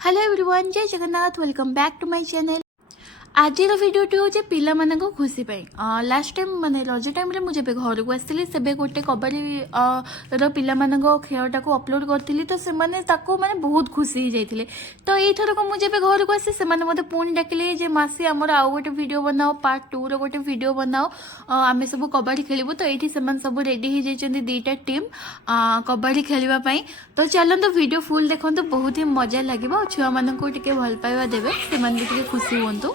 Hello everyone, जय Jagannath. Welcome back to my channel. आज भिडियोटी हूँ पिला खुशी लास्ट टाइम माने रज टाइम मुझे घर को आसती से गोटे कबाड़ी पिला खेलटा को अपलोड करी तो से माने बहुत खुशी हो जाते। तो यही को मुझे घर को आसी से मत पुणी डाकिले मासी आमर आउ गोटे वीडियो बनाओ, पार्ट 2 रो गोटे वीडियो बनाओ, आम सब कबाड़ी खेलु। तो ये सब रेडी हो जाती दीटा टीम कबाड़ी खेलवाई। तो चलते वीडियो फुल देखो, बहुत ही मजा लगे। छुआ मानक भल पाइबा देवे से खुशी हूँ।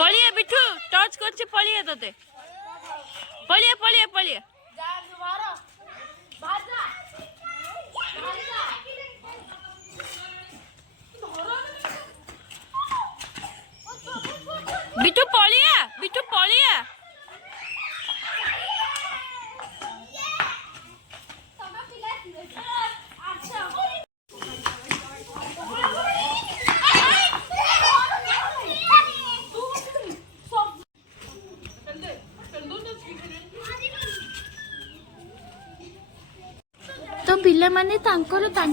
पलिए बिठू टच करछे, पलिए तोते पलिए पलिए पलिए बिठू पलिया, बिठू पलिया। तो पिला माने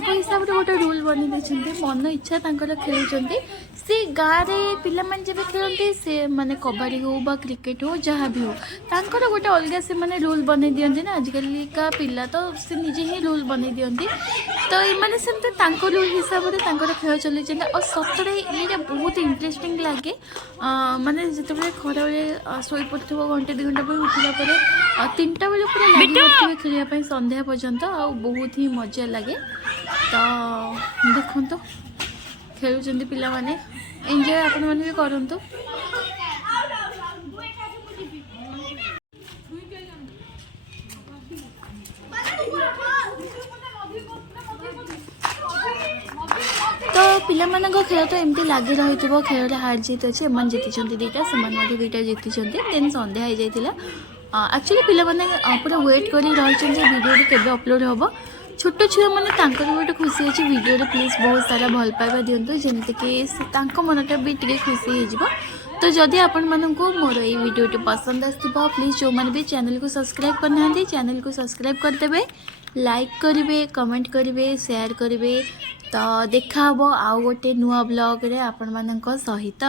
हिसाब से गोटे रूल बनी देते, मन इच्छा खेलुंट से गाँव में पिला जब खेलते से माने कबाड़ी हो बा क्रिकेट हो जहाँ भी हो तांकर गोटे अलग से माने रूल बने दियंती ना। आजिकल का पिला तो से निजे ही रूल बने दियंती। तो ये सेमती रूल हिसाब से खेल चलते और सतरे ये बहुत इंटरेस्टिंग लगे। माने जिते खरा शोई पड़ो घंटे 2 घंटा पर उठला 3टा बेले पूरा लगे खेलने संध्या पर्यंत बहुत ही मजा लगे। तो देखो खेलुंट पिला माने एंजॉय आपण माने भी करंतु। तो ପିଲାମାନଙ୍କ ଖେଳ ତ ଏମିତି ଲାଗି ରହିଥିବ ଖେଳରେ ହାର ଜିତ ଅଛି ଏମାନେ ଜିତିଛନ୍ତି ଦୁଇଟା ସେମାନେ ମଧ୍ୟ ଦୁଇଟା ଜିତିଛନ୍ତି ଦେନ୍ ସନ୍ଧ୍ୟା ହେଇଯାଇଥିଲା ଆକ୍ଚୁଆଲି ପିଲାମାନେ ପୁରା ୱେଟ୍ କରି ରହିଛନ୍ତି ଯେ ଭିଡ଼ିଓଟି କେବେ ଅପଲୋଡ଼ ହେବ ଛୋଟ ଛୁଆମାନେ ତାଙ୍କର ବି ଗୋଟେ ଖୁସି ଅଛି ଭିଡ଼ିଓରେ ପ୍ଲିଜ୍ ବହୁତ ସାରା ଭଲ ପାଇବା ଦିଅନ୍ତୁ ଯେମିତିକି ତାଙ୍କ ମନଟା ବି ଟିକେ ଖୁସି ହେଇଯିବ ତ ଯଦି ଆପଣମାନଙ୍କୁ ମୋର ଏଇ ଭିଡ଼ିଓଟି ପସନ୍ଦ ଆସିଥିବ ପ୍ଲିଜ୍ ଯେଉଁମାନେ ବି ଚ୍ୟାନେଲକୁ ସବସ୍କ୍ରାଇବ୍ କରିନାହାନ୍ତି ଚ୍ୟାନେଲକୁ ସବସ୍କ୍ରାଇବ୍ କରିଦେବେ ଲାଇକ୍ କରିବେ କମେଣ୍ଟ କରିବେ ସେୟାର କରିବେ ତ ଦେଖା ହେବ ଆଉ ଗୋଟେ ନୂଆ ବ୍ଲଗ୍ରେ ଆପଣମାନଙ୍କ ସହିତ।